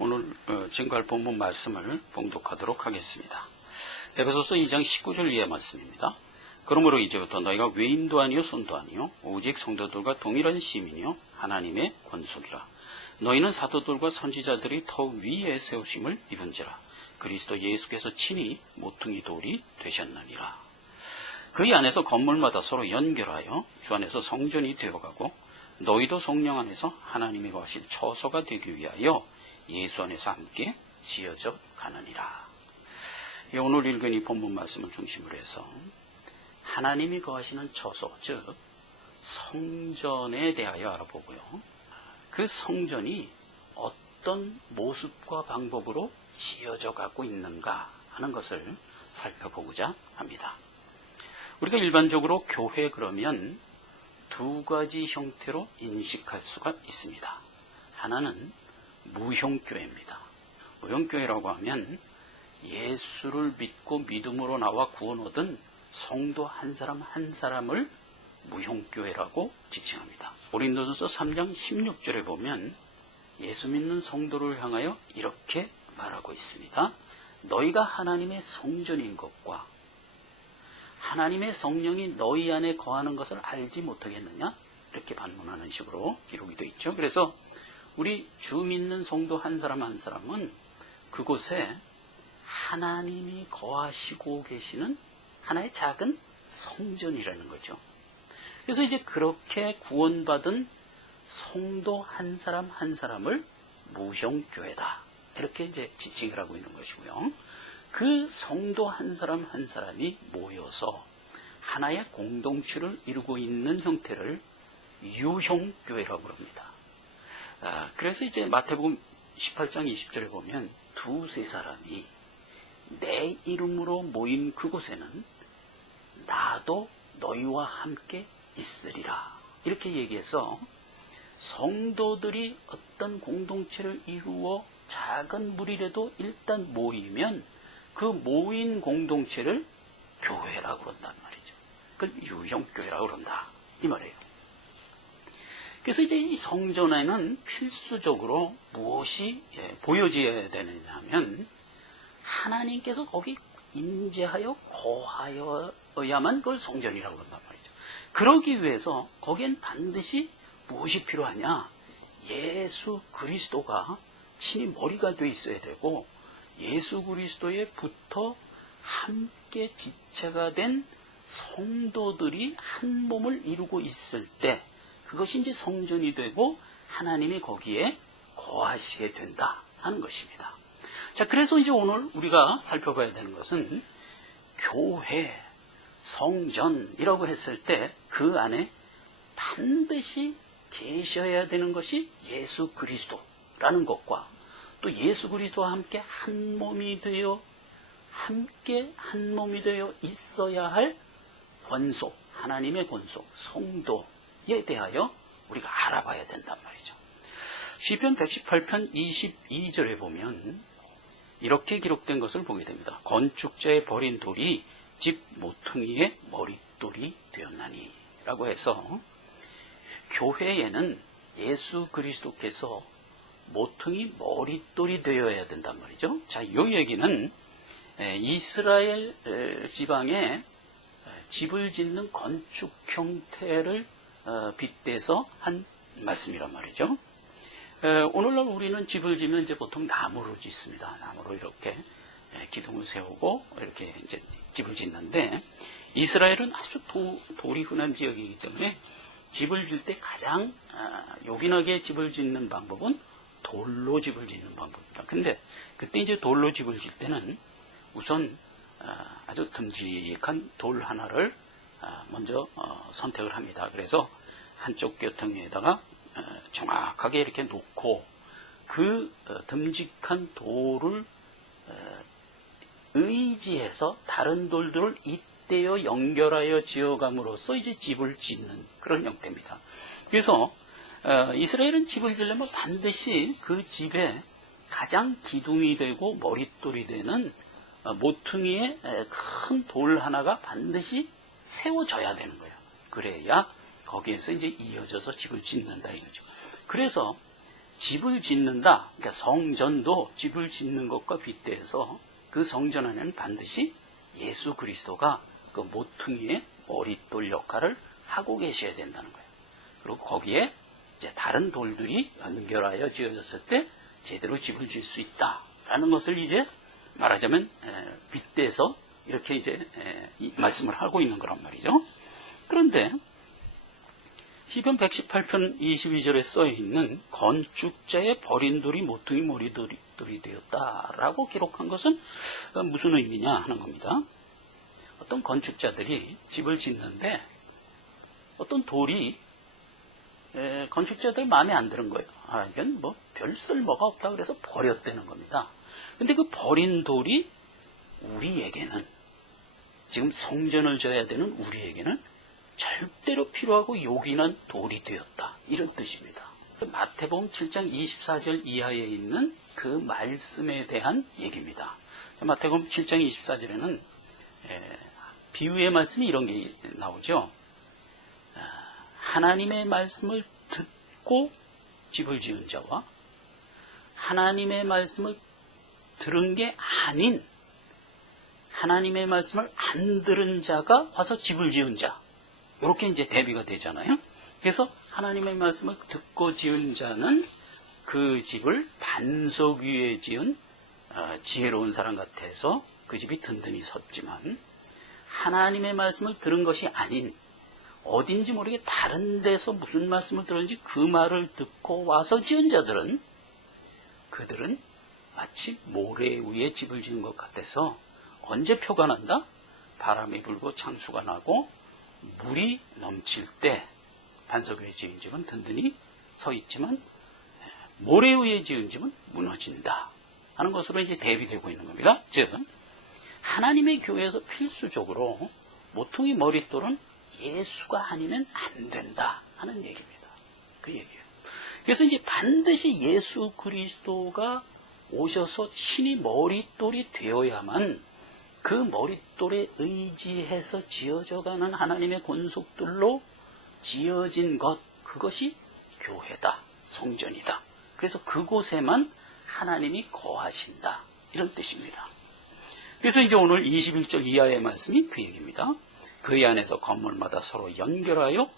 오늘 증거할 본문 말씀을 봉독하도록 하겠습니다. 에베소서 2장 19절 이하의 말씀입니다. 그러므로 이제부터 너희가 외인도 아니요 손도 아니요 오직 성도들과 동일한 시민이요 하나님의 권속이라. 너희는 사도들과 선지자들이 더욱 위에 세우심을 입은지라. 그리스도 예수께서 친히 모퉁이 돌이 되셨느니라. 그의 안에서 건물마다 서로 연결하여 주 안에서 성전이 되어가고 너희도 성령 안에서 하나님이 거하실 처소가 되기 위하여 예수 안에서 함께 지어져 가느니라. 오늘 읽은 이 본문 말씀을 중심으로 해서 하나님이 거하시는 처소, 즉 성전에 대하여 알아보고요. 그 성전이 어떤 모습과 방법으로 지어져 가고 있는가 하는 것을 살펴보고자 합니다. 우리가 일반적으로 교회 그러면 두 가지 형태로 인식할 수가 있습니다. 하나는 무형교회입니다. 무형교회라고 하면 예수를 믿고 믿음으로 나와 구원 얻은 성도 한 사람 한 사람을 무형교회라고 지칭합니다. 고린도전서 3장 16절에 보면 예수 믿는 성도를 향하여 이렇게 말하고 있습니다. 너희가 하나님의 성전인 것과 하나님의 성령이 너희 안에 거하는 것을 알지 못하겠느냐? 이렇게 반문하는 식으로 기록이 되어 있죠. 그래서 우리 주 믿는 성도 한 사람 한 사람은 그곳에 하나님이 거하시고 계시는 하나의 작은 성전이라는 거죠. 그래서 이제 그렇게 구원받은 성도 한 사람 한 사람을 무형교회다. 이렇게 이제 지칭을 하고 있는 것이고요. 그 성도 한 사람 한 사람이 모여서 하나의 공동체를 이루고 있는 형태를 유형교회라고 합니다. 그래서 이제 마태복음 18장 20절에 보면 두세 사람이 내 이름으로 모인 그곳에는 나도 너희와 함께 있으리라. 이렇게 얘기해서 성도들이 어떤 공동체를 이루어 작은 무리라도 일단 모이면 그 모인 공동체를 교회라고 그런단 말이죠. 그걸 유형교회라고 그런다. 이 말이에요. 그래서 이제 이 성전에는 필수적으로 무엇이 보여져야 되느냐 하면 하나님께서 거기 임재하여 거하여야만 그걸 성전이라고 그런단 말이죠. 그러기 위해서 거기엔 반드시 무엇이 필요하냐? 예수 그리스도가 친히 머리가 돼 있어야 되고 예수 그리스도에 붙어 함께 지체가 된 성도들이 한 몸을 이루고 있을 때 그것이 이제 성전이 되고 하나님이 거기에 거하시게 된다 하는 것입니다. 자, 그래서 이제 오늘 우리가 살펴봐야 되는 것은 교회, 성전이라고 했을 때 그 안에 반드시 계셔야 되는 것이 예수 그리스도라는 것과 또 예수 그리스도와 함께 한 몸이 되어 함께 한 몸이 되어 있어야 할 권속, 하나님의 권속, 성도에 대하여 우리가 알아봐야 된단 말이죠. 시편 118편 22절에 보면 이렇게 기록된 것을 보게 됩니다. 건축자의 버린 돌이 집 모퉁이의 머릿돌이 되었나니 라고 해서 교회에는 예수 그리스도께서 모퉁이 머릿돌이 되어야 된단 말이죠. 자, 이 얘기는 이스라엘 지방에 집을 짓는 건축 형태를 빗대서 한 말씀이란 말이죠. 오늘날 우리는 집을 지면 이제 보통 나무로 짓습니다. 나무로 이렇게 기둥을 세우고 이렇게 이제 집을 짓는데 이스라엘은 아주 돌이 흔한 지역이기 때문에 집을 질 때 가장 요긴하게 집을 짓는 방법은 돌로 집을 짓는 방법입니다. 근데 그때 이제 돌로 집을 질 때는 우선 아주 듬직한 돌 하나를 먼저 선택을 합니다. 그래서 한쪽 곁덩이에다가 정확하게 이렇게 놓고 그 듬직한 돌을 의지해서 다른 돌들을 잇대어 연결하여 지어감으로써 이제 집을 짓는 그런 형태입니다. 그래서 이스라엘은 집을 지려면 반드시 그 집에 가장 기둥이 되고 머릿돌이 되는 모퉁이의 큰 돌 하나가 반드시 세워져야 되는 거예요. 그래야 거기에서 이제 이어져서 집을 짓는다 이거죠. 그래서 집을 짓는다. 그러니까 성전도 집을 짓는 것과 빗대서 그 성전 안에는 반드시 예수 그리스도가 그 모퉁이의 머릿돌 역할을 하고 계셔야 된다는 거예요. 그리고 거기에 이제 다른 돌들이 연결하여 지어졌을 때 제대로 집을 지을 수 있다라는 것을 이제 말하자면 빗대서 이렇게 이제 이 말씀을 하고 있는 거란 말이죠. 그런데 시편 118편 22절에 써있는 건축자의 버린 돌이 모퉁이 머릿돌이 되었다라고 기록한 것은 무슨 의미냐 하는 겁니다. 어떤 건축자들이 집을 짓는데 어떤 돌이 건축자들 마음에 안 드는 거예요. 이건 뭐 별 쓸모가 없다 그래서 버렸다는 겁니다. 근데 그 버린 돌이 우리에게는, 지금 성전을 져야 되는 우리에게는 절대로 필요하고 요긴한 돌이 되었다, 이런 뜻입니다. 마태복음 7장 24절 이하에 있는 그 말씀에 대한 얘기입니다. 마태복음 7장 24절에는 비유의 말씀이 이런 게 나오죠. 하나님의 말씀을 듣고 집을 지은 자와 하나님의 말씀을 들은 게 아닌 하나님의 말씀을 안 들은 자가 와서 집을 지은 자, 이렇게 이제 대비가 되잖아요. 그래서 하나님의 말씀을 듣고 지은 자는 그 집을 반석 위에 지은 지혜로운 사람 같아서 그 집이 든든히 섰지만, 하나님의 말씀을 들은 것이 아닌 어딘지 모르게 다른 데서 무슨 말씀을 들었는지 그 말을 듣고 와서 지은 자들은, 그들은 마치 모래 위에 집을 지은 것 같아서 언제 표가 난다? 바람이 불고 창수가 나고 물이 넘칠 때 반석 위에 지은 집은 든든히 서 있지만 모래 위에 지은 집은 무너진다 하는 것으로 이제 대비되고 있는 겁니다. 즉, 하나님의 교회에서 필수적으로 모퉁이 머릿돌은 예수가 아니면 안 된다 하는 얘기입니다. 그 얘기예요. 그래서 이제 반드시 예수 그리스도가 오셔서 친히 머릿돌이 되어야만 그 머릿돌에 의지해서 지어져가는 하나님의 권속들로 지어진 것, 그것이 교회다, 성전이다. 그래서 그곳에만 하나님이 거하신다, 이런 뜻입니다. 그래서 이제 오늘 21절 이하의 말씀이 그 얘기입니다. 그의 안에서 건물마다 서로 연결하여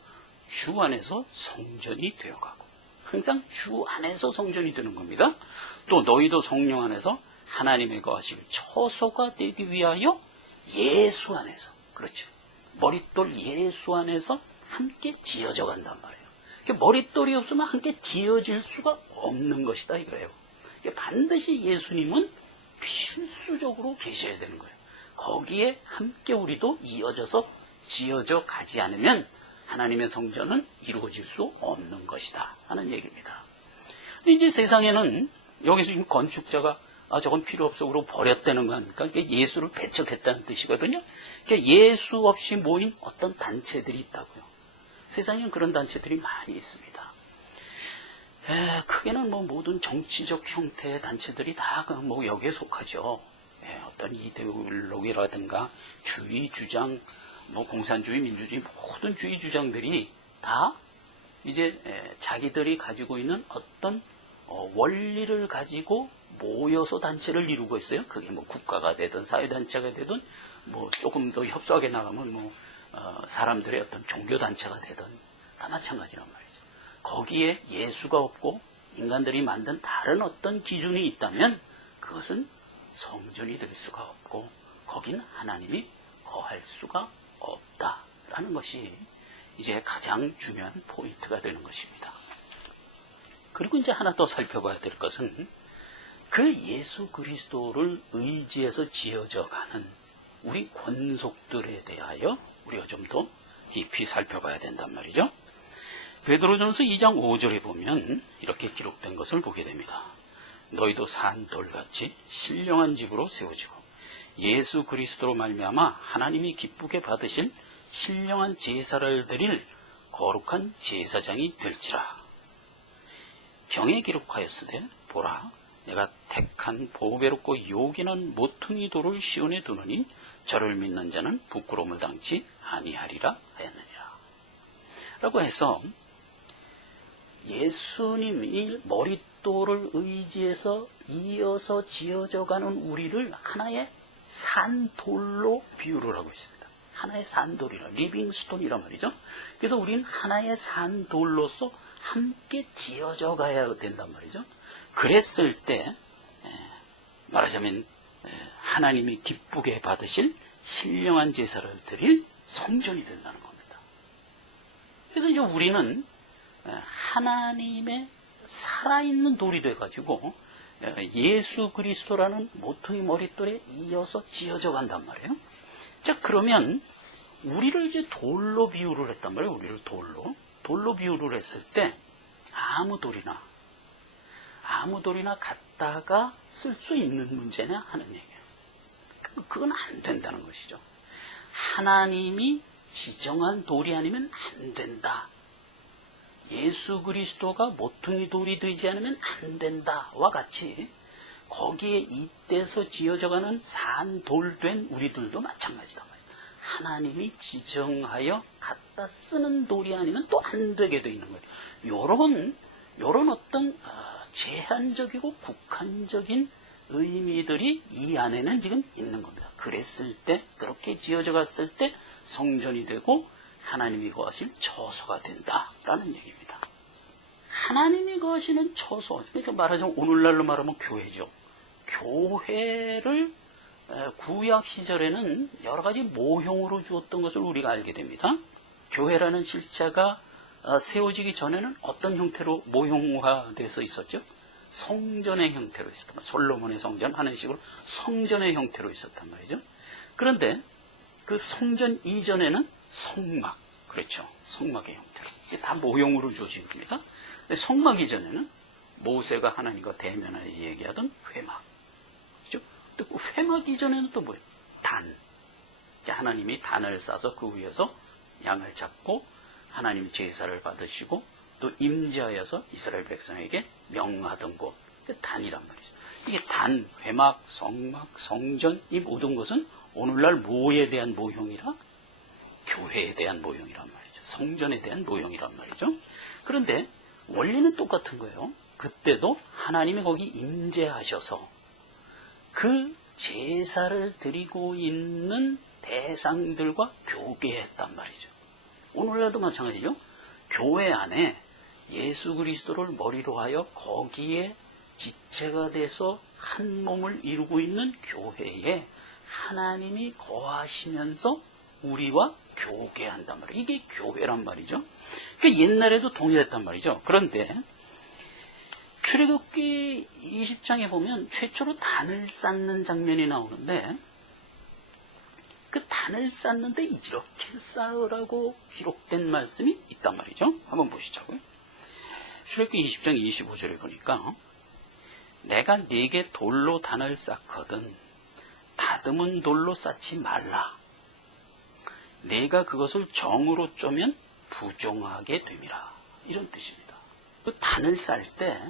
주 안에서 성전이 되어가고, 항상 주 안에서 성전이 되는 겁니다. 또 너희도 성령 안에서 하나님의 거하실 처소가 되기 위하여 예수 안에서, 그렇죠, 머릿돌 예수 안에서 함께 지어져 간단 말이에요. 머릿돌이 없으면 함께 지어질 수가 없는 것이다 이거예요. 반드시 예수님은 필수적으로 계셔야 되는 거예요. 거기에 함께 우리도 이어져서 지어져 가지 않으면 하나님의 성전은 이루어질 수 없는 것이다 하는 얘기입니다. 근데 이제 세상에는 여기서 지금 건축자가 저건 필요 없어 그러고 버렸다는 거 아닙니까? 예수를 배척했다는 뜻이거든요. 예수 없이 모인 어떤 단체들이 있다고요. 세상에는 그런 단체들이 많이 있습니다. 크게는 뭐 모든 정치적 형태의 단체들이 다 뭐 여기에 속하죠. 어떤 이데올로기라든가 주의 주장, 뭐 공산주의, 민주주의, 모든 주의 주장들이 다 이제 자기들이 가지고 있는 어떤 원리를 가지고 모여서 단체를 이루고 있어요. 그게 뭐 국가가 되든 사회단체가 되든 뭐 조금 더 협소하게 나가면 뭐 사람들의 어떤 종교단체가 되든 다 마찬가지란 말이죠. 거기에 예수가 없고 인간들이 만든 다른 어떤 기준이 있다면 그것은 성전이 될 수가 없고 거긴 하나님이 거할 수가 없다라는 것이 이제 가장 중요한 포인트가 되는 것입니다. 그리고 이제 하나 더 살펴봐야 될 것은 그 예수 그리스도를 의지해서 지어져 가는 우리 권속들에 대하여 우리가 좀 더 깊이 살펴봐야 된단 말이죠. 베드로전서 2장 5절에 보면 이렇게 기록된 것을 보게 됩니다. 너희도 산돌같이 신령한 집으로 세워지고 예수 그리스도로 말미암아 하나님이 기쁘게 받으실 신령한 제사를 드릴 거룩한 제사장이 될지라. 경에 기록하였으되 보라, 내가 택한 보배롭고 요긴한 모퉁이 돌을 시온에 두느니 저를 믿는 자는 부끄러움을 당치 아니하리라 하였느니라. 라고 해서 예수님이 그리스도를 의지해서 이어서 지어져가는 우리를 하나의 산돌로 비유를 하고 있습니다. 하나의 산돌이라, 리빙스톤이란 말이죠. 그래서 우리는 하나의 산돌로서 함께 지어져 가야 된단 말이죠. 그랬을 때 말하자면 하나님이 기쁘게 받으실 신령한 제사를 드릴 성전이 된다는 겁니다. 그래서 이제 우리는 하나님의 살아있는 돌이 돼가지고 예수 그리스도라는 모퉁이 머릿돌에 이어서 지어져 간단 말이에요. 자, 그러면 우리를 이제 돌로 비유를 했단 말이에요. 우리를 돌로 비유를 했을 때 아무 돌이나 갖다가 쓸 수 있는 문제냐 하는 얘기예요. 그건 안 된다는 것이죠. 하나님이 지정한 돌이 아니면 안 된다. 예수 그리스도가 모퉁이 돌이 되지 않으면 안 된다와 같이 거기에 이때서 지어져가는 산돌된 우리들도 마찬가지다. 하나님이 지정하여 갖다 쓰는 돌이 아니면 또 안 되게 되어 있는 거예요. 요런 어떤 제한적이고 국한적인 의미들이 이 안에는 지금 있는 겁니다. 그랬을 때, 그렇게 지어져 갔을 때 성전이 되고 하나님이 거하실 처소가 된다라는 얘기입니다. 하나님이 거하시는 처소, 그러니까 말하자면 오늘날로 말하면 교회죠. 교회를 구약 시절에는 여러 가지 모형으로 주었던 것을 우리가 알게 됩니다. 교회라는 실체가 세워지기 전에는 어떤 형태로 모형화돼서 있었죠? 성전의 형태로 있었단 말이죠. 솔로몬의 성전 하는 식으로 성전의 형태로 있었단 말이죠. 그런데 그 성전 이전에는 성막, 그렇죠. 성막의 형태로. 이게 다 모형으로 주어진 겁니다. 성막 이전에는 모세가 하나님과 대면하여 얘기하던 회막. 그렇죠? 그 회막 이전에는 또 뭐예요? 단. 하나님이 단을 싸서 그 위에서 양을 잡고 하나님이 제사를 받으시고 또 임재하여서 이스라엘 백성에게 명하던 곳. 단이란 말이죠. 이게 단, 회막, 성막, 성전, 이 모든 것은 오늘날 뭐에 대한 모형이라? 교회에 대한 모형이란 말이죠. 성전에 대한 모형이란 말이죠. 그런데 원리는 똑같은 거예요. 그때도 하나님이 거기 임재하셔서 그 제사를 드리고 있는 대상들과 교계했단 말이죠. 오늘날도 마찬가지죠. 교회 안에 예수 그리스도를 머리로 하여 거기에 지체가 돼서 한 몸을 이루고 있는 교회에 하나님이 거하시면서 우리와 교계한단 말이에요. 이게 교회란 말이죠. 그러니까 옛날에도 동일했단 말이죠. 그런데 출애굽기 20장에 보면 최초로 단을 쌓는 장면이 나오는데 그 단을 쌓는데 이렇게 쌓으라고 기록된 말씀이 있단 말이죠. 한번 보시자고요. 출애굽기 20장 25절에 보니까 내가 네게 돌로 단을 쌓거든 다듬은 돌로 쌓지 말라. 내가 그것을 정으로 쪼면 부정하게 됨이라. 이런 뜻입니다. 그 단을 쌓을 때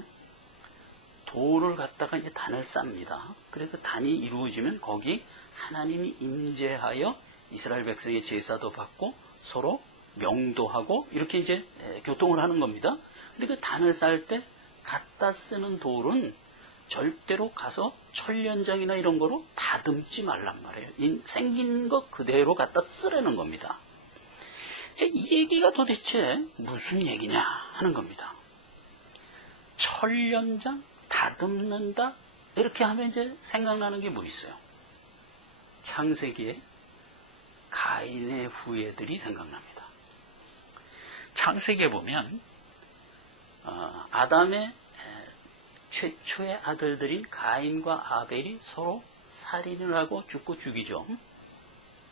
돌을 갖다가 이제 단을 쌉니다. 그래서 단이 이루어지면 거기 하나님이 임재하여 이스라엘 백성의 제사도 받고 서로 명도하고 이렇게 이제 교통을 하는 겁니다. 근데 그 단을 쌓을 때 갖다 쓰는 돌은 절대로 가서 철연장이나 이런 거로 다듬지 말란 말이에요. 생긴 것 그대로 갖다 쓰라는 겁니다. 이 얘기가 도대체 무슨 얘기냐 하는 겁니다. 철연장, 다듬는다 이렇게 하면 이제 생각나는 게 뭐 있어요? 창세기에 가인의 후예들이 생각납니다. 창세기에 보면 아담의 최초의 아들들인 가인과 아벨이 서로 살인을 하고 죽고 죽이죠.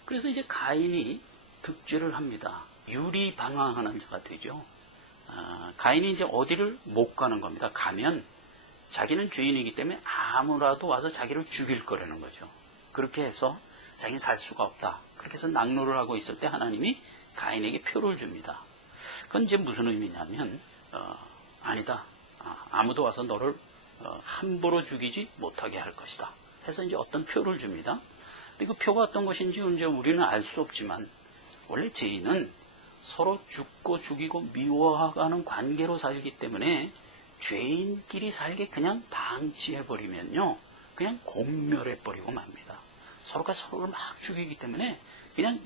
그래서 이제 가인이 득죄를 합니다. 유리방황하는 자가 되죠. 가인이 이제 어디를 못 가는 겁니다. 가면 자기는 죄인이기 때문에 아무라도 와서 자기를 죽일 거라는 거죠. 그렇게 해서 자기는 살 수가 없다. 그렇게 해서 낙로를 하고 있을 때 하나님이 가인에게 표를 줍니다. 그건 이제 무슨 의미냐면 아니다. 아무도 와서 너를 함부로 죽이지 못하게 할 것이다. 해서 이제 어떤 표를 줍니다. 근데 그 표가 어떤 것인지 이제 우리는 알 수 없지만 원래 죄인은 서로 죽고 죽이고 미워하는 관계로 살기 때문에 죄인끼리 살게 그냥 방치해버리면요, 그냥 공멸해버리고 맙니다. 서로가 서로를 막 죽이기 때문에 그냥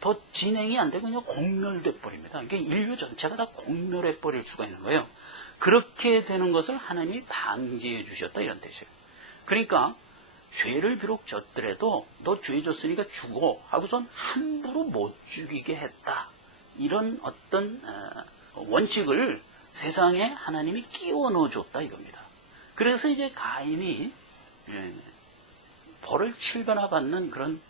더 진행이 안 되고 그냥 공멸돼 버립니다. 그러니까 인류 전체가 다 공멸해 버릴 수가 있는 거예요. 그렇게 되는 것을 하나님이 방지해 주셨다, 이런 뜻이에요. 그러니까 죄를 비록 졌더라도 너 죄 졌으니까 죽어 하고선 함부로 못 죽이게 했다, 이런 어떤 원칙을 세상에 하나님이 끼워 넣어줬다, 이겁니다. 그래서 이제 가인이 벌을 7배나 받는 그런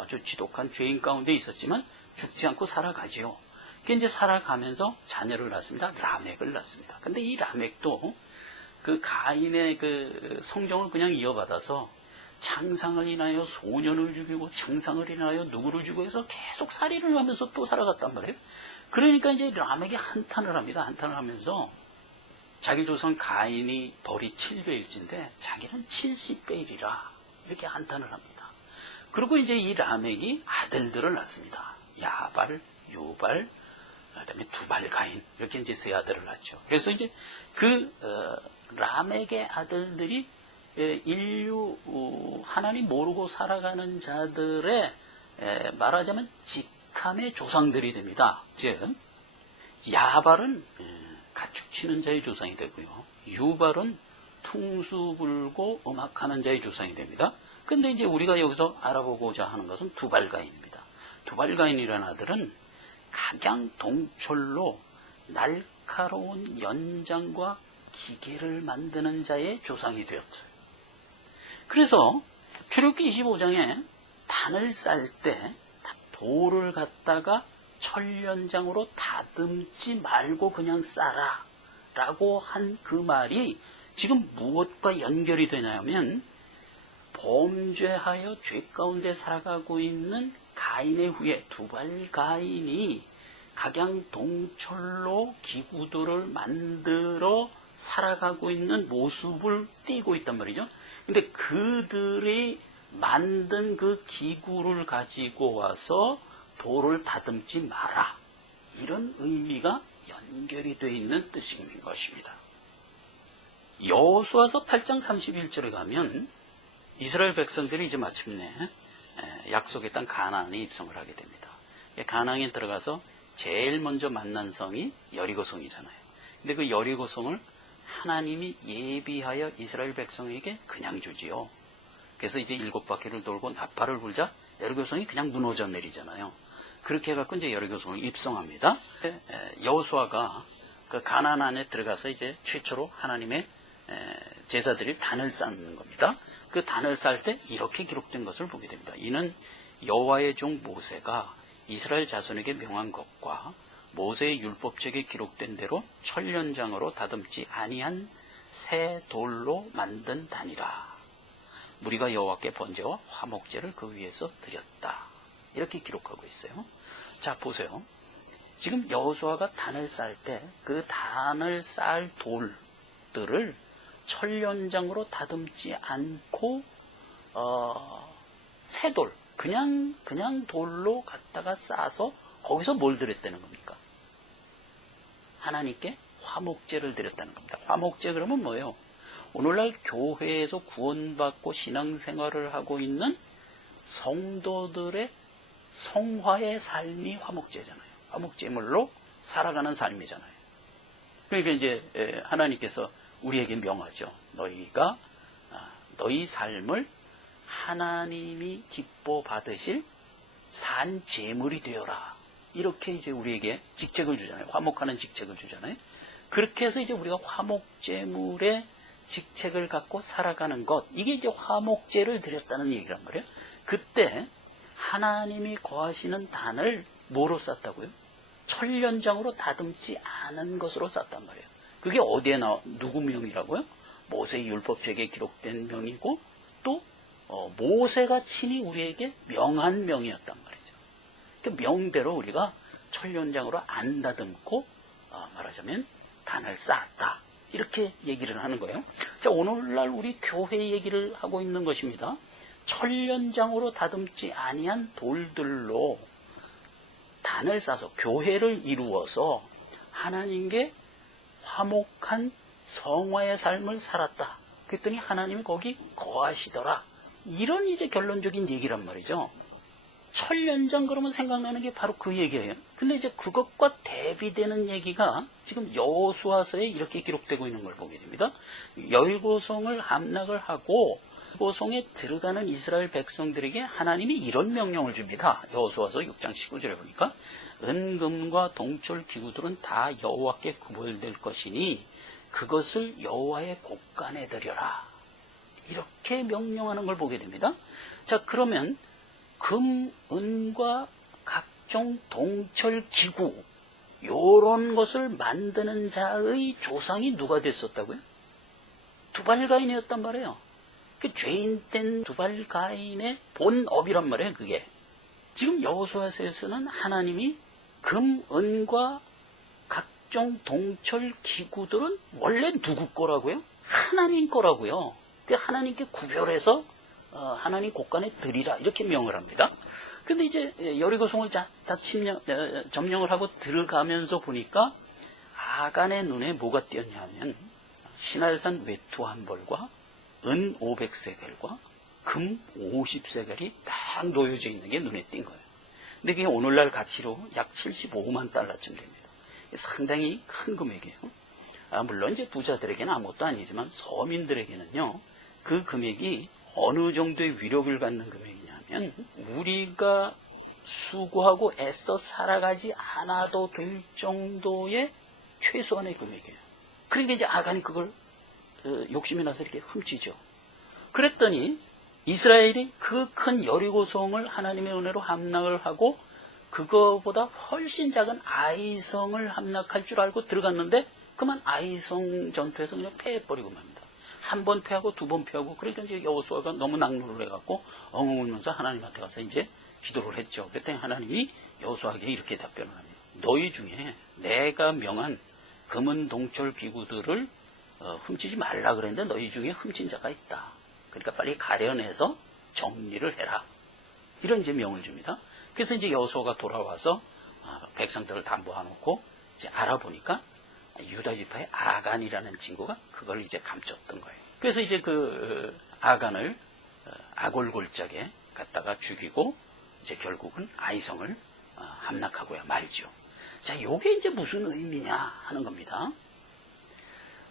아주 지독한 죄인 가운데 있었지만 죽지 않고 살아가지요. 그게 이제 살아가면서 자녀를 낳습니다. 라멕을 낳습니다. 근데 이 라멕도 그 가인의 그 성정을 그냥 이어받아서 창상을 인하여 소년을 죽이고 창상을 인하여 누구를 죽이고 해서 계속 살인을 하면서 또 살아갔단 말이에요. 그러니까 이제 라멕이 한탄을 합니다. 한탄을 하면서 자기 조상 가인이 벌이 7배일진데 자기는 70배이리라, 이렇게 한탄을 합니다. 그리고 이제 이 라멕이 아들들을 낳습니다. 야발, 유발, 그다음에 두발, 가인, 이렇게 이제 세 아들을 낳죠. 그래서 이제 그 라멕의 아들들이 인류 하나님 모르고 살아가는 자들의 말하자면 직함의 조상들이 됩니다. 즉 야발은 가축 치는 자의 조상이 되고요, 유발은 퉁수 불고 음악하는 자의 조상이 됩니다. 근데 이제 우리가 여기서 알아보고자 하는 것은 두발가인입니다. 두발가인이라는 아들은 각양동철로 날카로운 연장과 기계를 만드는 자의 조상이 되었죠. 그래서 출애굽기 25장에 단을 쌀 때 돌을 갖다가 철연장으로 다듬지 말고 그냥 싸라 라고 한 그 말이 지금 무엇과 연결이 되냐면, 범죄하여 죄 가운데 살아가고 있는 가인의 후예 두발 가인이 각양동철로 기구들을 만들어 살아가고 있는 모습을 띄고 있단 말이죠. 근데 그들이 만든 그 기구를 가지고 와서 돌을 다듬지 마라, 이런 의미가 연결이 되어 있는 뜻인 것입니다. 여호수아서 8장 31절에 가면 이스라엘 백성들이 이제 마침내 약속의 땅 가나안에 입성을 하게 됩니다. 가나안에 들어가서 제일 먼저 만난 성이 여리고성이잖아요. 근데 그 여리고성을 하나님이 예비하여 이스라엘 백성에게 그냥 주지요. 그래서 이제 7바퀴를 돌고 나팔을 불자 여리고성이 그냥 무너져 내리잖아요. 그렇게 해갖고 이제 여리고성을 입성합니다. 여호수아가 그 가나안 안에 들어가서 이제 최초로 하나님의 제사들이 단을 쌓는 겁니다. 그 단을 쌀 때 이렇게 기록된 것을 보게 됩니다. 이는 여호와의 종 모세가 이스라엘 자손에게 명한 것과 모세의 율법책에 기록된 대로 철연장으로 다듬지 아니한 새 돌로 만든 단이라. 무리가 여호와께 번제와 화목제를 그 위에서 드렸다. 이렇게 기록하고 있어요. 자, 보세요. 지금 여호수아가 단을 쌀 때 그 단을 쌀 돌들을 철연장으로 다듬지 않고 새돌, 그냥 돌로 갖다가 싸서 거기서 뭘 드렸다는 겁니까? 하나님께 화목제를 드렸다는 겁니다. 화목제 그러면 뭐예요? 오늘날 교회에서 구원받고 신앙생활을 하고 있는 성도들의 성화의 삶이 화목제잖아요. 화목제물로 살아가는 삶이잖아요. 그러니까 이제 하나님께서 우리에게 명하죠. 너희가 너희 삶을 하나님이 기뻐 받으실 산 제물이 되어라. 이렇게 이제 우리에게 직책을 주잖아요. 화목하는 직책을 주잖아요. 그렇게 해서 이제 우리가 화목제물의 직책을 갖고 살아가는 것, 이게 이제 화목제를 드렸다는 얘기란 말이에요. 그때 하나님이 거하시는 단을 뭐로 쌌다고요? 철연장으로 다듬지 않은 것으로 쌌단 말이에요. 그게 어디에 누구 명이라고요? 모세의 율법책에 기록된 명이고 또 모세가 친히 우리에게 명한 명이었단 말이죠. 그 명대로 우리가 철연장으로 안 다듬고 말하자면 단을 쌓았다. 이렇게 얘기를 하는 거예요. 자, 오늘날 우리 교회 얘기를 하고 있는 것입니다. 철연장으로 다듬지 아니한 돌들로 단을 싸서 교회를 이루어서 하나님께 화목한 성화의 삶을 살았다. 그랬더니 하나님이 거기 거하시더라. 이런 이제 결론적인 얘기란 말이죠. 천년전 그러면 생각나는 게 바로 그 얘기예요. 근데 이제 그것과 대비되는 얘기가 지금 여호수아서에 이렇게 기록되고 있는 걸 보게 됩니다. 여리고성을 함락을 하고 여리고성에 들어가는 이스라엘 백성들에게 하나님이 이런 명령을 줍니다. 여호수아서 6장 19절에 보니까 은금과 동철 기구들은 다 여호와께 구별될 것이니 그것을 여호와의 곳간에 드려라. 이렇게 명령하는 걸 보게 됩니다. 자, 그러면 금, 은과 각종 동철 기구 요런 것을 만드는 자의 조상이 누가 됐었다고요? 두발가인이었단 말이에요. 그 죄인된 두발가인의 본업이란 말이에요. 그게 지금 여호수아서에서는 하나님이 금, 은과 각종 동철 기구들은 원래 누구 거라고요? 하나님 거라고요. 그 하나님께 구별해서 하나님 곳간에 드리라 이렇게 명을 합니다. 근데 이제 여리고성을 다 점령을 하고 들어가면서 보니까 아간의 눈에 뭐가 띄었냐면 시날산 외투 한 벌과 은 500세겔과 금 50세겔이 딱 놓여져 있는 게 눈에 띈 거예요. 근데 그게 오늘날 가치로 약 75만 달러쯤 됩니다. 상당히 큰 금액이에요. 물론 이제 부자들에게는 아무것도 아니지만 서민들에게는요, 그 금액이 어느 정도의 위력을 갖는 금액이냐면 우리가 수고하고 애써 살아가지 않아도 될 정도의 최소한의 금액이에요. 그러니까 이제 아간이 그걸 욕심이 나서 이렇게 훔치죠. 그랬더니 이스라엘이 그 큰 여리고성을 하나님의 은혜로 함락을 하고 그거보다 훨씬 작은 아이성을 함락할 줄 알고 들어갔는데 그만 아이성 전투에서 그냥 패해버리고 맙니다. 한 번 패하고 두 번 패하고 그러니까 이제 여호수아가 너무 낙로를 해갖고 엉엉 울면서 하나님한테 가서 이제 기도를 했죠. 그랬더니 하나님이 여호수아에게 이렇게 답변을 합니다. 너희 중에 내가 명한 금은 동철 기구들을 훔치지 말라 그랬는데 너희 중에 훔친 자가 있다. 그러니까 빨리 가려내서 정리를 해라. 이런 이제 명을 줍니다. 그래서 이제 여호수아가 돌아와서 백성들을 다 모아놓고 이제 알아보니까 유다 지파의 아간이라는 친구가 그걸 이제 감췄던 거예요. 그래서 이제 그 아간을 아골골짝에 갖다가 죽이고 이제 결국은 아이성을 함락하고야 말죠. 자, 요게 이제 무슨 의미냐 하는 겁니다.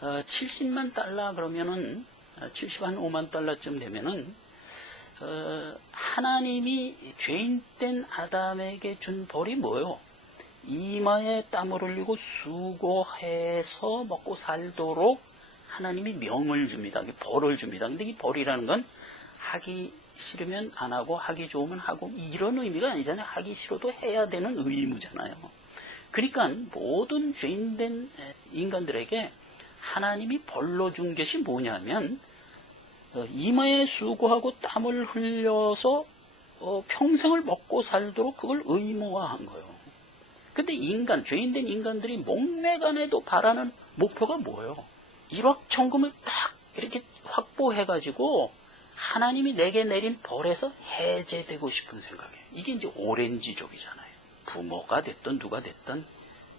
70만 달러 그러면은 75만 달러쯤 되면은 하나님이 죄인된 아담에게 준 벌이 뭐예요? 이마에 땀을 흘리고 수고해서 먹고 살도록 하나님이 명을 줍니다. 벌을 줍니다. 근데 이 벌이라는 건 하기 싫으면 안 하고 하기 좋으면 하고 이런 의미가 아니잖아요. 하기 싫어도 해야 되는 의무잖아요. 그러니까 모든 죄인된 인간들에게 하나님이 벌로 준 것이 뭐냐면 이마에 수고하고 땀을 흘려서 평생을 먹고 살도록 그걸 의무화한 거예요. 근데 죄인된 인간들이 목매간에도 바라는 목표가 뭐예요? 일확천금을 딱 이렇게 확보해가지고 하나님이 내게 내린 벌에서 해제되고 싶은 생각이에요. 이게 이제 오렌지족이잖아요. 부모가 됐든 누가 됐든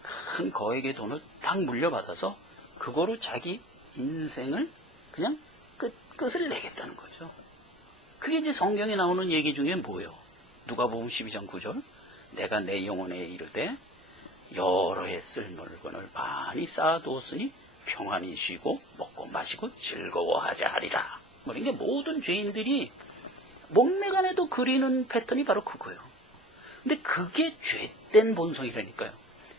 큰 거액의 돈을 딱 물려받아서 그거로 자기 인생을 그냥 끝을 내겠다는 거죠. 그게 이제 성경에 나오는 얘기 중에 뭐예요? 누가복음 12장 9절 내가 내 영혼에 이르되 여러 해 쓸 물건을 많이 쌓아두었으니 평안히 쉬고 먹고 마시고 즐거워하자 하리라. 그러니까 모든 죄인들이 목매간에도 그리는 패턴이 바로 그거예요. 근데 그게 죄된 본성이라니까요.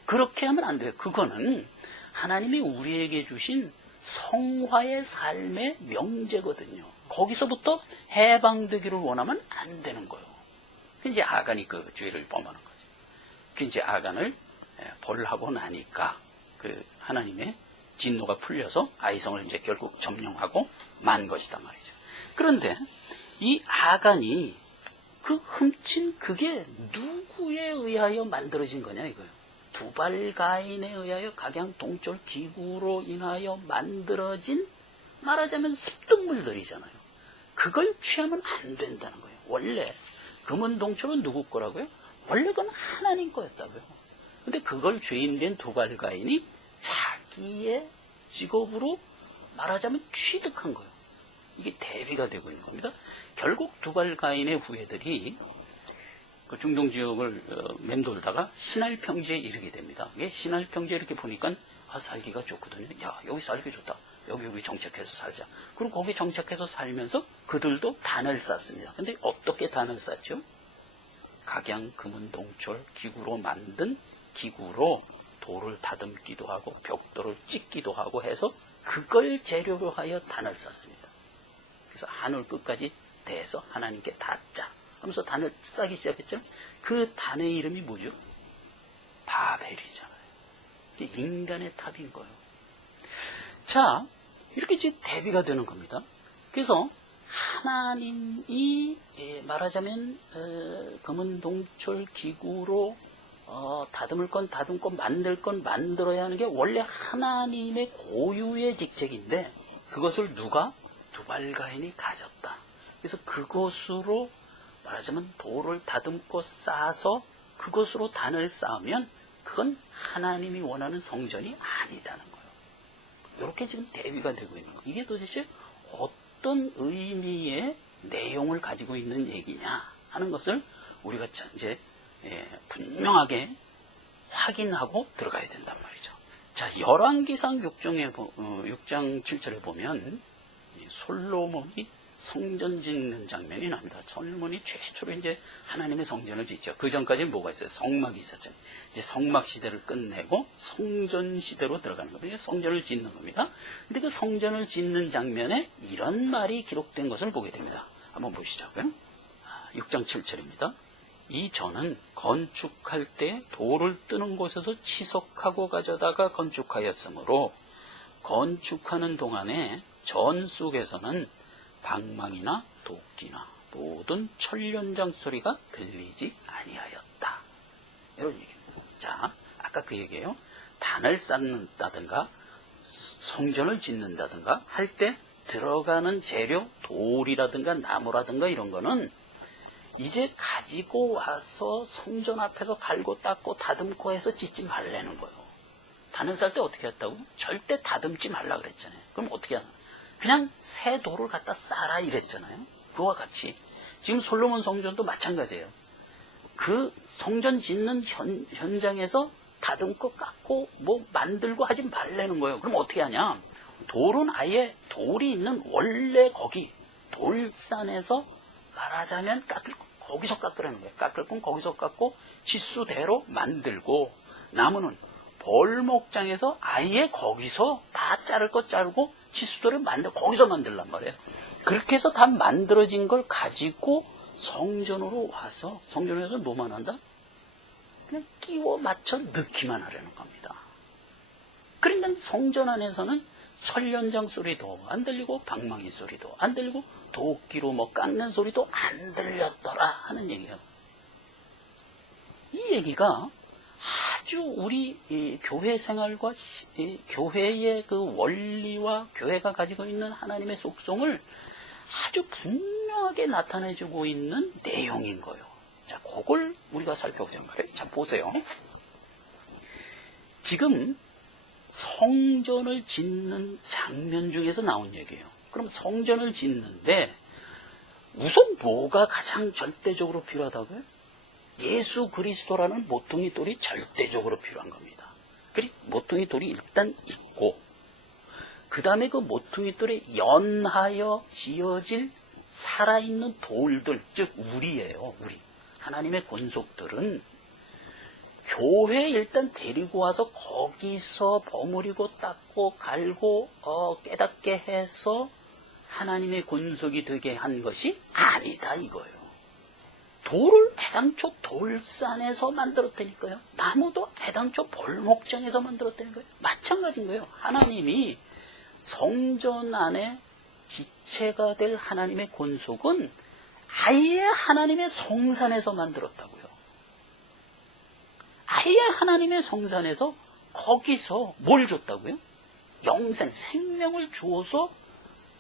그렇게 하면 안 돼요. 그거는 하나님이 우리에게 주신 성화의 삶의 명제거든요. 거기서부터 해방되기를 원하면 안 되는 거예요. 이제 아간이 그 죄를 범하는 거죠. 그 이제 아간을 벌하고 나니까 그 하나님의 진노가 풀려서 아이성을 이제 결국 점령하고 만 것이다 말이죠. 그런데 이 아간이 그 훔친 그게 누구에 의하여 만들어진 거냐 이거예요. 두발가인에 의하여 각양 동철 기구로 인하여 만들어진 말하자면 습득물들이잖아요. 그걸 취하면 안 된다는 거예요. 원래 금은 동철은 누구 거라고요? 원래 그건 하나님 거였다고요. 근데 그걸 죄인된 두발가인이 자기의 직업으로 말하자면 취득한 거예요. 이게 대비가 되고 있는 겁니다. 결국 두발가인의 후예들이 그 중동 지역을 맴돌다가 신할평지에 이르게 됩니다. 이게 신할평지에 이렇게 보니까 살기가 좋거든요. 야, 여기 살기 좋다. 여기 우리 정착해서 살자. 그리고 거기 정착해서 살면서 그들도 단을 쌓습니다. 근데 어떻게 단을 쌓죠? 각양, 금은, 동철, 기구로 만든 기구로 돌을 다듬기도 하고 벽돌을 찍기도 하고 해서 그걸 재료로 하여 단을 쌓습니다. 그래서 하늘 끝까지 대해서 하나님께 닿자 하면서 단을 쌓기 시작했죠. 그 단의 이름이 뭐죠? 바벨이잖아요. 이게 인간의 탑인 거예요. 자, 이렇게 이제 대비가 되는 겁니다. 그래서 하나님이 말하자면 금은 동철 기구로 다듬을 건 다듬고 만들 건 만들어야 하는 게 원래 하나님의 고유의 직책인데 그것을 누가? 두발가인이 가졌다. 그래서 그것으로 말하자면 돌을 다듬고 쌓아서 그것으로 단을 쌓으면 그건 하나님이 원하는 성전이 아니다는 거예요. 이렇게 지금 대비가 되고 있는 거예요. 이게 도대체 어떤 의미의 내용을 가지고 있는 얘기냐 하는 것을 우리가 이제 분명하게 확인하고 들어가야 된단 말이죠. 자, 열왕기상 6장 7절에 보면 솔로몬이 성전 짓는 장면이 납니다. 솔로몬이 최초로 이제 하나님의 성전을 짓죠. 그 전까지는 뭐가 있어요? 성막이 있었잖아요. 이제 성막 시대를 끝내고 성전 시대로 들어가는 겁니다. 성전을 짓는 겁니다. 근데 그 성전을 짓는 장면에 이런 말이 기록된 것을 보게 됩니다. 한번 보시자고요. 6장 7절입니다. 이 전은 건축할 때 돌을 뜨는 곳에서 치석하고 가져다가 건축하였으므로 건축하는 동안에 전 속에서는 방망이나 도끼나 모든 철연장 소리가 들리지 아니하였다. 이런 얘기입니다. 자, 아까 그 얘기예요. 단을 쌓는다든가 성전을 짓는다든가 할 때 들어가는 재료, 돌이라든가 나무라든가 이런 거는 이제 가지고 와서 성전 앞에서 갈고 닦고 다듬고 해서 짓지 말라는 거예요. 단을 쌓을 때 어떻게 했다고? 절대 다듬지 말라 그랬잖아요. 그럼 어떻게 하나? 그냥 새 돌을 갖다 쌓아라 이랬잖아요. 그와 같이 지금 솔로몬 성전도 마찬가지예요. 그 성전 짓는 현장에서 다듬고 깎고 뭐 만들고 하지 말라는 거예요. 그럼 어떻게 하냐? 돌은 아예 돌이 있는 원래 거기 돌산에서 말하자면 거기서 깎으라는 거예요. 깎을 건 거기서 깎고 치수대로 만들고 나무는 벌목장에서 아예 거기서 다 자를 거 자르고 치수대로 거기서 만들란 말이에요. 그렇게 해서 다 만들어진 걸 가지고 성전으로 와서 뭐만 한다? 그냥 끼워 맞춰 넣기만 하려는 겁니다. 그러니까 성전 안에서는 철연장 소리도 안 들리고 방망이 소리도 안 들리고 도끼로 뭐 깎는 소리도 안 들렸더라 하는 얘기예요. 이 얘기가 아주 우리 교회 생활과 교회의 그 원리와 교회가 가지고 있는 하나님의 속성을 아주 분명하게 나타내주고 있는 내용인 거예요. 자, 그걸 우리가 살펴보자 말이에요. 자, 보세요. 지금 성전을 짓는 장면 중에서 나온 얘기예요. 그럼 성전을 짓는데 우선 뭐가 가장 절대적으로 필요하다고요? 예수 그리스도라는 모퉁이 돌이 절대적으로 필요한 겁니다. 모퉁이 돌이 일단 있고 그 다음에 그 모퉁이 돌에 연하여 지어질 살아있는 돌들, 즉 우리예요. 우리 하나님의 권속들은 교회에 일단 데리고 와서 거기서 버무리고 닦고 갈고 깨닫게 해서 하나님의 권속이 되게 한 것이 아니다 이거예요. 돌을 애당초 돌산에서 만들었다니까요. 나무도 애당초 벌목장에서 만들었다니까요. 마찬가지인 거예요. 하나님이 성전 안에 지체가 될 하나님의 권속은 아예 하나님의 성산에서 만들었다고요. 아예 하나님의 성산에서 거기서 뭘 줬다고요? 영생, 생명을 주어서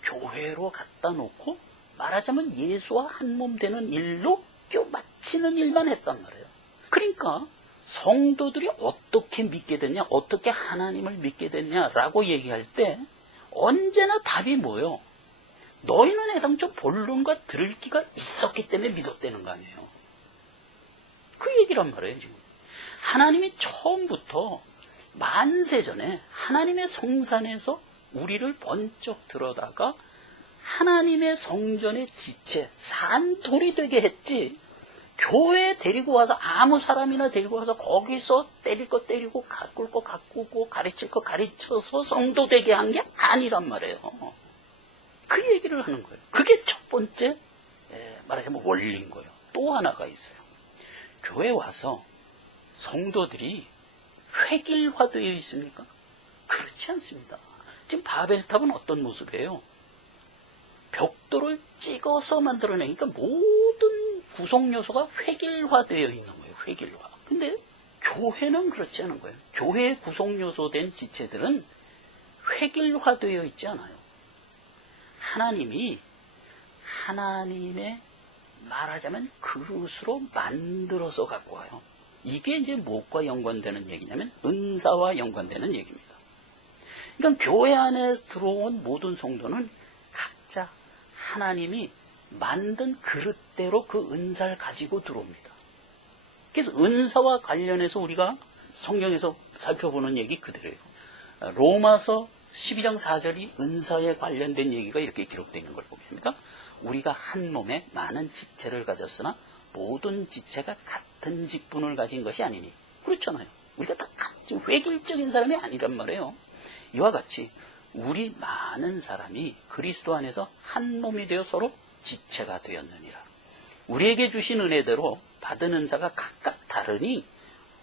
교회로 갖다 놓고 말하자면 예수와 한 몸 되는 일로 껴 맞추는 일만 했단 말이에요. 그러니까 성도들이 어떻게 믿게 됐냐, 어떻게 하나님을 믿게 됐냐라고 얘기할 때 언제나 답이 뭐예요? 너희는 애당초 본론과 들을 기가 있었기 때문에 믿었다는 거 아니에요. 그 얘기란 말이에요. 지금 하나님이 처음부터 만세전에 하나님의 성산에서 우리를 번쩍 들어다가 하나님의 성전의 지체, 산돌이 되게 했지, 교회에 데리고 와서 아무 사람이나 데리고 와서 거기서 때릴 거 때리고 가꿀 거 가꾸고 가르칠 거 가르쳐서 성도 되게 한 게 아니란 말이에요. 그 얘기를 하는 거예요. 그게 첫 번째 말하자면 원리인 거예요. 또 하나가 있어요. 교회 와서 성도들이 획일화되어 있습니까? 그렇지 않습니다. 지금 바벨탑은 어떤 모습이에요? 벽돌을 찍어서 만들어내니까 모든 구성 요소가 획일화되어 있는 거예요. 획일화. 근데 교회는 그렇지 않은 거예요. 교회의 구성 요소된 지체들은 획일화되어 있지 않아요. 하나님이 하나님의 말하자면 그릇으로 만들어서 갖고 와요. 이게 이제 무엇과 연관되는 얘기냐면 은사와 연관되는 얘기입니다. 그러니까 교회 안에 들어온 모든 성도는 각자 하나님이 만든 그릇대로 그 은사를 가지고 들어옵니다. 그래서 은사와 관련해서 우리가 성경에서 살펴보는 얘기 그대로예요. 로마서 12장 4절이 은사에 관련된 얘기가 이렇게 기록되어 있는 걸 보게 됩니다. 우리가 한 몸에 많은 지체를 가졌으나 모든 지체가 같은 직분을 가진 것이 아니니. 그렇잖아요. 우리가 다 같은 획일적인 사람이 아니란 말이에요. 이와 같이 우리 많은 사람이 그리스도 안에서 한 몸이 되어 서로 지체가 되었느니라. 우리에게 주신 은혜대로 받은 은사가 각각 다르니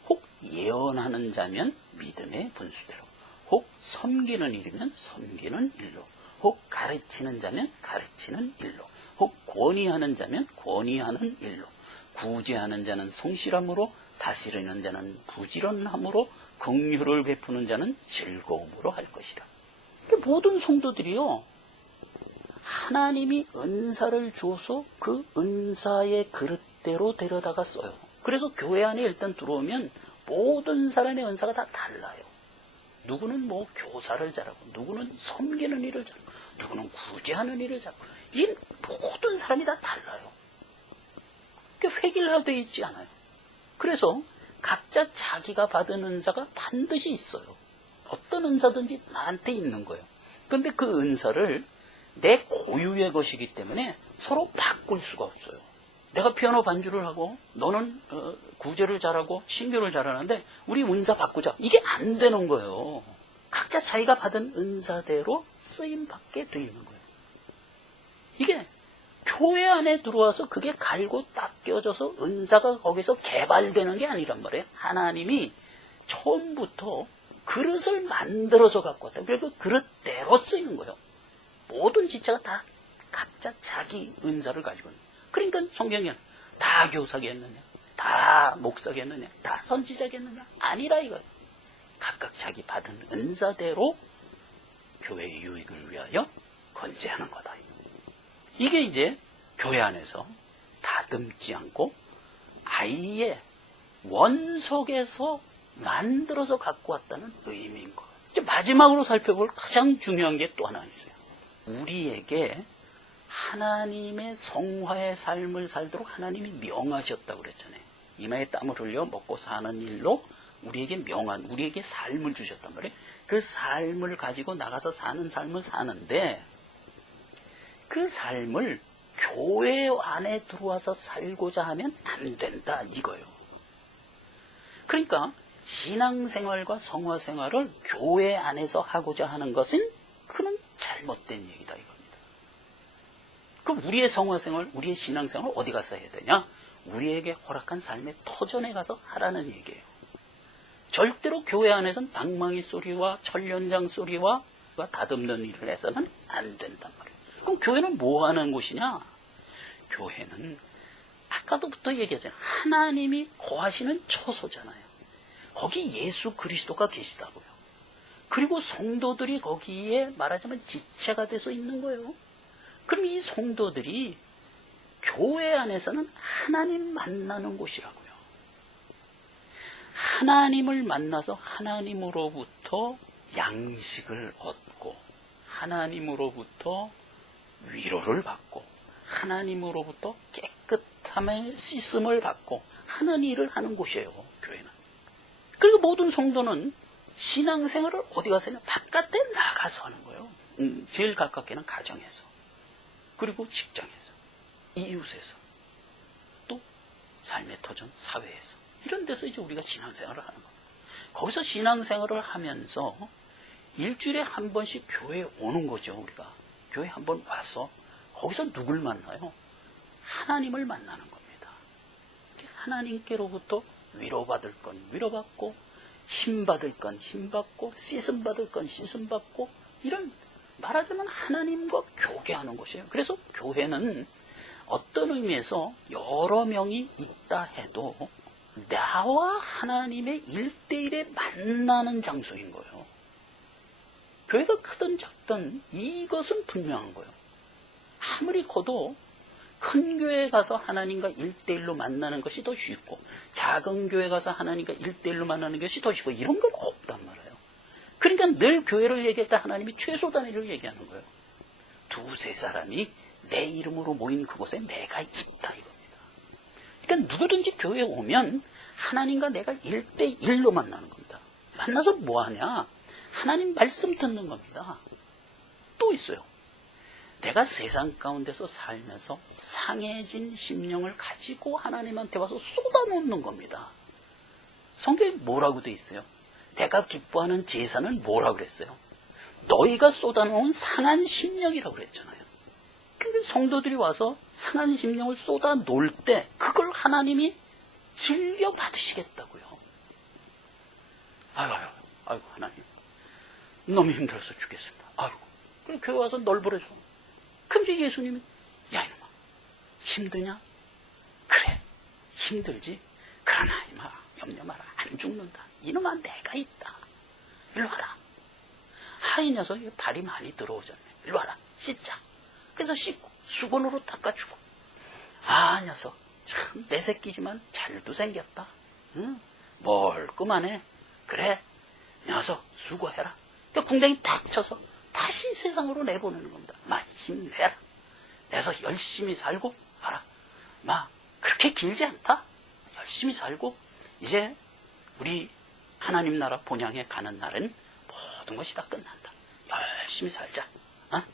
혹 예언하는 자면 믿음의 분수대로, 혹 섬기는 일이면 섬기는 일로, 혹 가르치는 자면 가르치는 일로, 혹 권위하는 자면 권위하는 일로, 구제하는 자는 성실함으로, 다스리는 자는 부지런함으로, 긍휼을 베푸는 자는 즐거움으로 할 것이라. 모든 성도들이요, 하나님이 은사를 주어서 그 은사의 그릇대로 데려다가 써요. 그래서 교회 안에 일단 들어오면 모든 사람의 은사가 다 달라요. 누구는 뭐 교사를 잘하고, 누구는 섬기는 일을 잘하고, 누구는 구제하는 일을 잘하고, 이 모든 사람이 다 달라요. 획일화되어 있지 않아요. 그래서 각자 자기가 받은 은사가 반드시 있어요. 어떤 은사든지 나한테 있는 거예요. 그런데 그 은사를 내 고유의 것이기 때문에 서로 바꿀 수가 없어요. 내가 피아노 반주를 하고 너는 구제를 잘하고 신교를 잘하는데 우리 은사 바꾸자. 이게 안 되는 거예요. 각자 자기가 받은 은사대로 쓰임받게 돼 있는 거예요. 이게 교회 안에 들어와서 그게 갈고 닦여져서 은사가 거기서 개발되는 게 아니란 말이에요. 하나님이 처음부터 그릇을 만들어서 갖고 왔다. 그리고 그 그릇대로 쓰이는 거예요. 모든 지체가 다 각자 자기 은사를 가지고 있는 거예요. 그러니까 성경에 다 교사겠느냐, 다 목사겠느냐, 다 선지자겠느냐, 아니라 이거예요. 각각 자기 받은 은사대로 교회의 유익을 위하여 건재하는 거다. 이게 이제 교회 안에서 다듬지 않고 아예 원석에서 만들어서 갖고 왔다는 의미인 거예요. 이제 마지막으로 살펴볼 가장 중요한 게 또 하나 있어요. 우리에게 하나님의 성화의 삶을 살도록 하나님이 명하셨다고 그랬잖아요. 이마에 땀을 흘려 먹고 사는 일로 우리에게 명한, 우리에게 삶을 주셨단 말이에요. 그 삶을 가지고 나가서 사는 삶을 사는데 그 삶을 교회 안에 들어와서 살고자 하면 안 된다 이거예요. 그러니까 신앙생활과 성화생활을 교회 안에서 하고자 하는 것은 그는 잘못된 얘기다 이겁니다. 그럼 우리의 성화생활, 우리의 신앙생활을 어디 가서 해야 되냐? 우리에게 허락한 삶의 터전에 가서 하라는 얘기예요. 절대로 교회 안에서는 방망이 소리와 철연장 소리와 다듬는 일을 해서는 안 된단 말이에요. 그럼 교회는 뭐 하는 곳이냐? 교회는 아까부터 얘기하잖아요. 하나님이 거하시는 처소잖아요. 거기 예수 그리스도가 계시다고요. 그리고 성도들이 거기에 말하자면 지체가 돼서 있는 거예요. 그럼 이 성도들이 교회 안에서는 하나님 만나는 곳이라고요. 하나님을 만나서 하나님으로부터 양식을 얻고 하나님으로부터 위로를 받고 하나님으로부터 깨끗함의 씻음을 받고 하는 일을 하는 곳이에요. 교회는. 그리고 모든 성도는 신앙생활을 어디 가서 하냐? 바깥에 나가서 하는 거예요. 제일 가깝게는 가정에서, 그리고 직장에서, 이웃에서, 또 삶의 터전 사회에서, 이런 데서 이제 우리가 신앙생활을 하는 겁니다. 거기서 신앙생활을 하면서 일주일에 한 번씩 교회에 오는 거죠. 우리가 교회 한 번 와서 거기서 누굴 만나요? 하나님을 만나는 겁니다. 하나님께로부터 위로받을 건 위로받고, 힘받을 건 힘받고, 씻음받을 건 씻음받고, 이런 말하자면 하나님과 교제하는 곳이에요. 그래서 교회는 어떤 의미에서 여러 명이 있다 해도 나와 하나님의 1대1에 만나는 장소인 거예요. 교회가 크든 작든 이것은 분명한 거예요. 아무리 커도 큰 교회에 가서 하나님과 1대1로 만나는 것이 더 쉽고, 작은 교회에 가서 하나님과 1대1로 만나는 것이 더 쉽고, 이런 건 없단 말이에요. 그러니까 늘 교회를 얘기할 때 하나님이 최소 단위를 얘기하는 거예요. 2-3 사람이 내 이름으로 모인 그곳에 내가 있다, 이겁니다. 그러니까 누구든지 교회에 오면 하나님과 내가 1대1로 만나는 겁니다. 만나서 뭐 하냐? 하나님 말씀 듣는 겁니다. 또 있어요. 내가 세상 가운데서 살면서 상해진 심령을 가지고 하나님한테 와서 쏟아놓는 겁니다. 성경에 뭐라고 돼 있어요? 내가 기뻐하는 제사는 뭐라고 그랬어요? 너희가 쏟아놓은 상한 심령이라고 그랬잖아요. 근데 성도들이 와서 상한 심령을 쏟아놓을 때 그걸 하나님이 즐겨 받으시겠다고요. 아이고 하나님, 너무 힘들어서 죽겠습니다. 아이고, 그래 교회 와서 널브러져. 그럼 이제 예수님이, 야 이놈아, 힘드냐? 그래, 힘들지. 그러나 이놈아, 염려 마라. 안 죽는다. 이놈아, 내가 있다. 일로 와라. 이 녀석 발이 많이 들어오잖아요. 일로 와라. 씻자. 그래서 씻고 수건으로 닦아주고. 녀석 참 내 새끼지만 잘도 생겼다. 응? 멀끔하네. 그래, 녀석 수고해라. 그러니까 궁뎅이 탁 쳐서 다시 세상으로 내보내는 겁니다. 힘내라. 내서 열심히 살고 알아. 그렇게 길지 않다. 열심히 살고 이제 우리 하나님 나라 본향에 가는 날은 모든 것이 다 끝난다. 열심히 살자.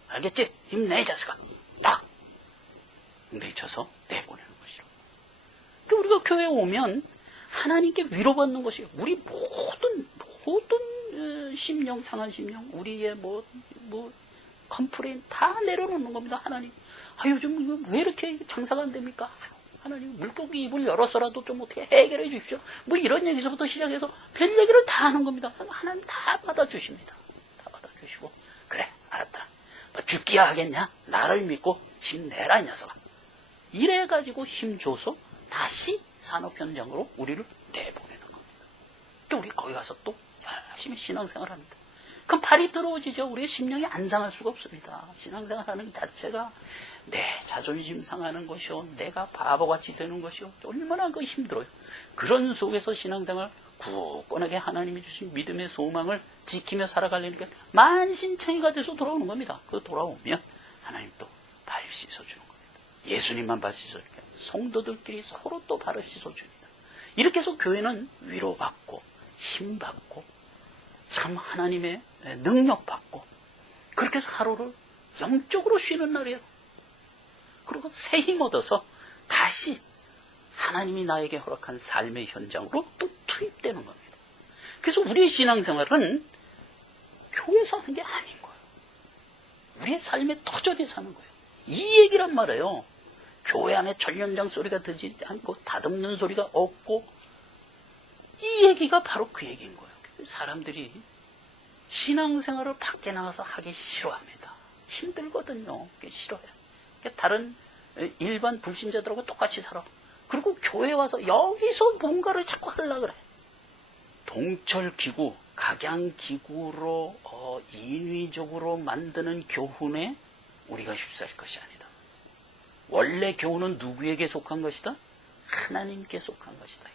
알겠지? 힘내, 이 자식아. 딱 궁뎅이 쳐서 내보내는 것이로. 그러니까 우리가 교회에 오면 하나님께 위로받는 것이에요. 우리 모든 심령, 상한 심령, 우리의 컴플레인 다 내려놓는 겁니다. 하나님, 요즘 왜 이렇게 장사가 안 됩니까? 하나님, 물고기 입을 열어서라도 좀 어떻게 해결해 주십시오. 이런 얘기서부터 시작해서 별 얘기를 다 하는 겁니다. 하나님 다 받아주십니다. 다 받아주시고, 그래, 알았다. 죽기야 하겠냐? 나를 믿고 힘내라, 이 녀석아. 이래가지고 힘줘서 다시 산업 현장으로 우리를 내보내는 겁니다. 또 우리 거기 가서 또 열심히 신앙생활 합니다. 그럼 발이 들어오지죠. 우리의 심령이 안 상할 수가 없습니다. 신앙생활 하는 자체가 내 자존심 상하는 것이요, 내가 바보같이 되는 것이요, 얼마나 힘들어요. 그런 속에서 신앙생활 굳건하게 하나님이 주신 믿음의 소망을 지키며 살아가려니까 만신창이가 돼서 돌아오는 겁니다. 그 돌아오면 하나님 또 발 씻어주는 겁니다. 예수님만 발 씻어주니까 성도들끼리 서로 또 발을 씻어줍니다. 이렇게 해서 교회는 위로받고 힘받고 참 하나님의 능력받고, 그렇게 해서 하루를 영적으로 쉬는 날이에요. 그리고 새 힘 얻어서 다시 하나님이 나에게 허락한 삶의 현장으로 또 투입되는 겁니다. 그래서 우리의 신앙생활은 교회에서 하는 게 아닌 거예요. 우리의 삶의 터전에 사는 거예요. 이 얘기란 말이에요. 교회 안에 전련장 소리가 들지 않고 다듬는 소리가 없고, 이 얘기가 바로 그 얘기인 거예요. 사람들이 신앙생활을 밖에 나가서 하기 싫어합니다. 힘들거든요. 싫어해요. 다른 일반 불신자들하고 똑같이 살아. 그리고 교회에 와서 여기서 뭔가를 자꾸 하려고 그래. 동철기구, 각양기구로 인위적으로 만드는 교훈에 우리가 휩싸일 것이 아니다. 원래 교훈은 누구에게 속한 것이다? 하나님께 속한 것이다.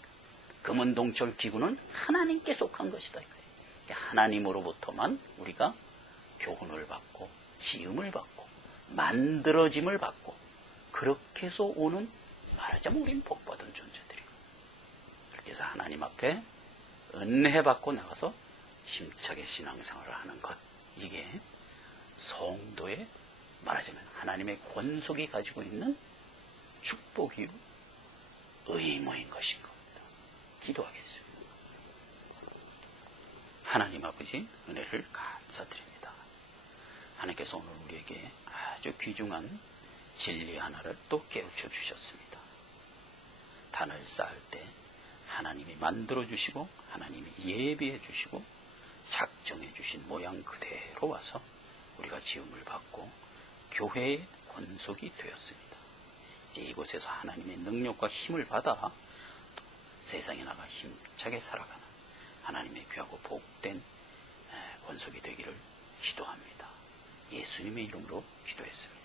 금은동철 기구는 하나님께 속한 것이다. 하나님으로부터만 우리가 교훈을 받고 지음을 받고 만들어짐을 받고 그렇게 해서 오는, 말하자면 우리는 복받은 존재들이고, 그렇게 해서 하나님 앞에 은혜 받고 나가서 힘차게 신앙생활을 하는 것, 이게 성도의, 말하자면 하나님의 권속이 가지고 있는 축복이요 의무인 것인 겁니다. 기도하겠습니다. 하나님 아버지, 은혜를 감사드립니다. 하나님께서 오늘 우리에게 아주 귀중한 진리 하나를 또 깨우쳐 주셨습니다. 단을 쌓을 때 하나님이 만들어 주시고 하나님이 예비해 주시고 작정해 주신 모양 그대로 와서 우리가 지음을 받고 교회의 권속이 되었습니다. 이제 이곳에서 하나님의 능력과 힘을 받아 또 세상에 나가 힘차게 살아가는 하나님의 귀하고 복된 권속이 되기를 기도합니다. 예수님의 이름으로 기도했습니다.